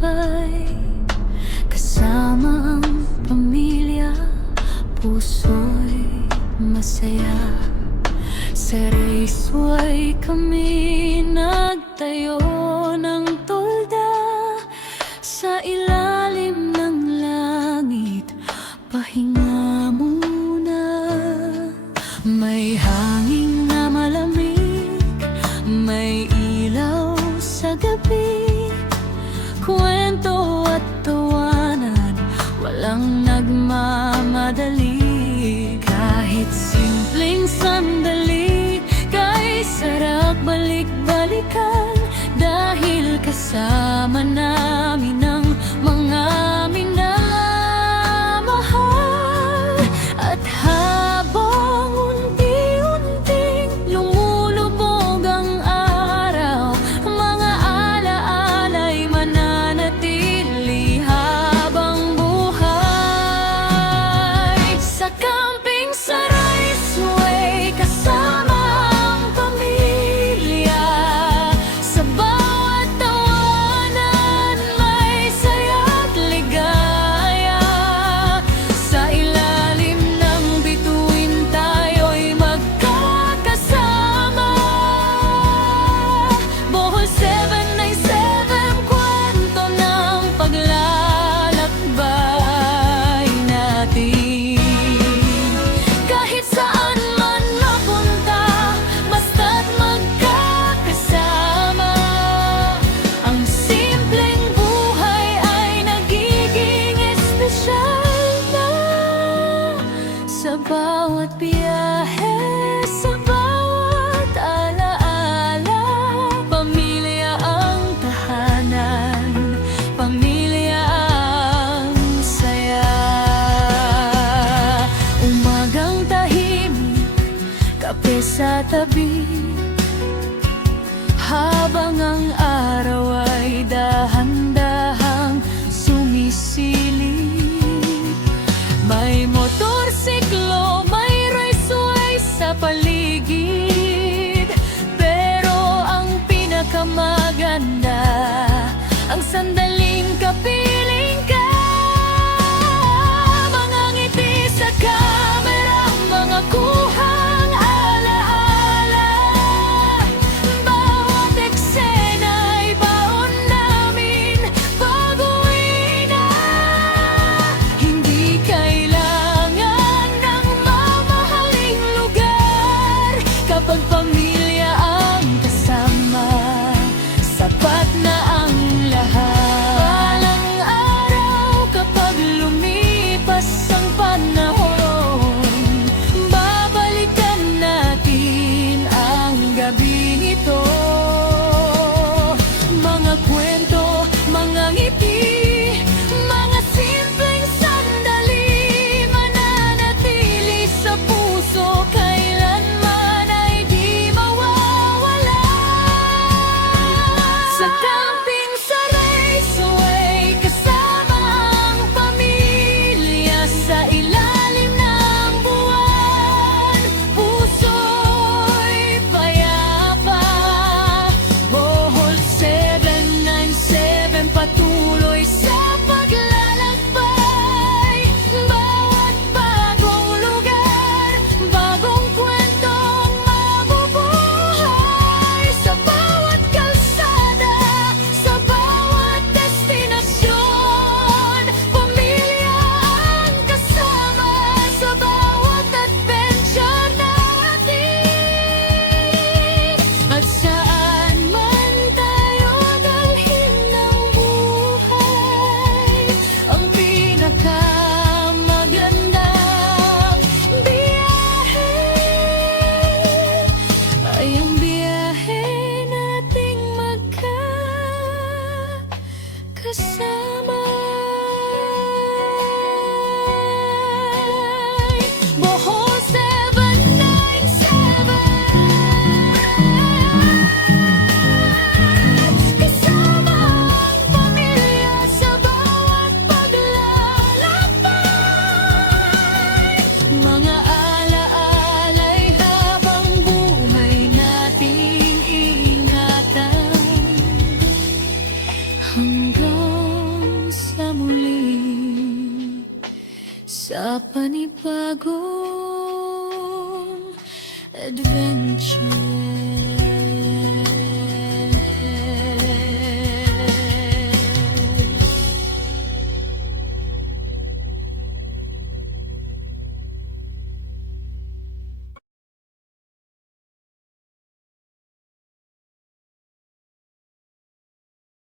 tagumpay. Kasama ang pamilya, puso'y masaya. Sa raceway kami nagtayo ng tolda. Sa ilalim ng langit, pahinga muna. May hangin na malamig, may ilaw sa gabi. Kwento at tawanan, walang nagmamadali. Kahit simpleng sandali, kay sarap balik-balikan. Dahil kasama namin ang mga minamahal. At habang unti-unting lumulubog ang araw, mga alaala'y mananatili habang buhay. Sa camping sa raceway, kasama ang pamilya. Sa bawat tawanan, may saya't ligaya. Sa ilalim ng bituin, tayo'y magkakasama. Bohol 797, kwento ng paglalakbay natin. Kahit saan man mapunta, basta't magkakasama. Ang simpleng buhay ay nagiging espesyal na. Sa bawat biyahe, sa bawat alaala, pamilya ang tahanan, pamilya ang saya. Umagang tahimik, kape sa tabi, habang ang araw ay dahan-dahang sumisilip. May motorsiklo, may raceway sa paligid. Pero ang pinakamaganda, ang sandaling kapiling ka. Mga ngiti sa camera, mga kuhang alaala. Bawat eksena sa panibagong adventure.